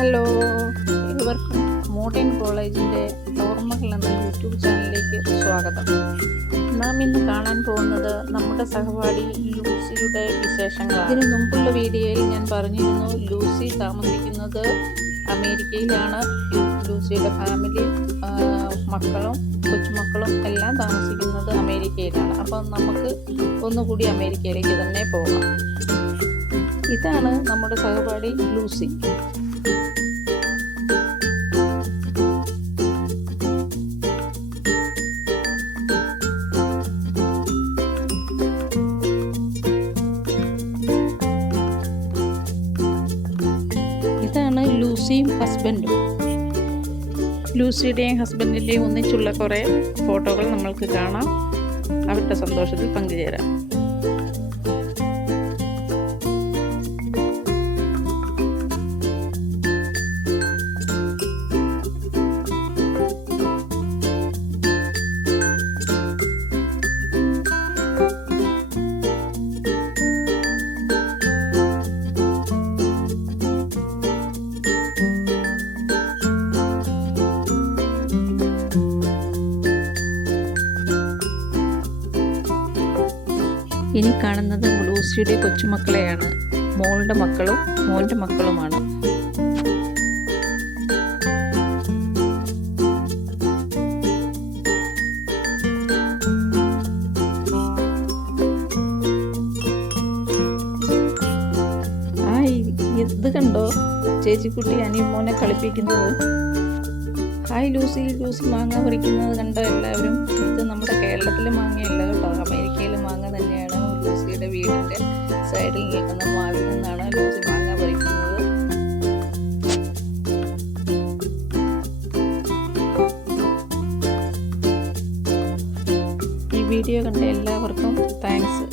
Hello, ഏവർക്കും modern കോളേജിൻ്റെ ഓർമ്മകൾ എന്ന യൂട്യൂബ് ചാനലിലേക്ക് സ്വാഗതം. നാം ഇന്ന് കാണാൻ പോകുന്നത് നമ്മുടെ സഹപാഠി ലൂസിയുടെ വിശേഷങ്ങളാണ്. ഇതിനു മുമ്പുള്ള വീഡിയോയിൽ ഞാൻ പറഞ്ഞിരുന്നു ലൂസി താമസിക്കുന്നത് അമേരിക്കയിലാണ്. ലൂസിയുടെ ഫാമിലി, മക്കളും കൊച്ചുമക്കളും എല്ലാം താമസിക്കുന്നത് അമേരിക്കയിലാണ്. അപ്പം നമുക്ക് ഒന്നുകൂടി അമേരിക്കയിലേക്ക് തന്നെ പോകാം. ഇതാണ് നമ്മുടെ സഹപാഠി ലൂസി. ഇതാണ് ലൂസിയും ഹസ്ബൻഡും. ലൂസിയുടെയും ഹസ്ബൻഡിൻ്റെയും ഒന്നിച്ചുള്ള കുറേ ഫോട്ടോകൾ നമ്മൾക്ക് കാണാം. അവരുടെ സന്തോഷത്തിൽ പങ്കുചേരാം. ഇനി കാണുന്നത് ലൂസിയുടെ കൊച്ചുമക്കളെയാണ്. മോളുടെ മക്കളും മോൻ്റെ മക്കളുമാണ്. ഇത് കണ്ടോ, ചേച്ചിക്കുട്ടി അനിമോനെ കളിപ്പിക്കുന്നത്. Hi Lucy. ലൂസി മാങ്ങ പറിക്കുന്നത് കണ്ടോ എല്ലാവരും? ഇത് നമ്മുടെ കേരളത്തിലെ മാങ്ങയല്ല കേട്ടോ, അമേരിക്കയിലെ മാങ്ങ തന്നെയാണ്. ലൂസിയുടെ വീടിൻ്റെ സൈഡിൽ നിൽക്കുന്ന മാവിൽ നിന്നാണ് ലൂസി മാങ്ങ പറിക്കുന്നത്. ഈ വീഡിയോ കണ്ട എല്ലാവർക്കും താങ്ക്സ്.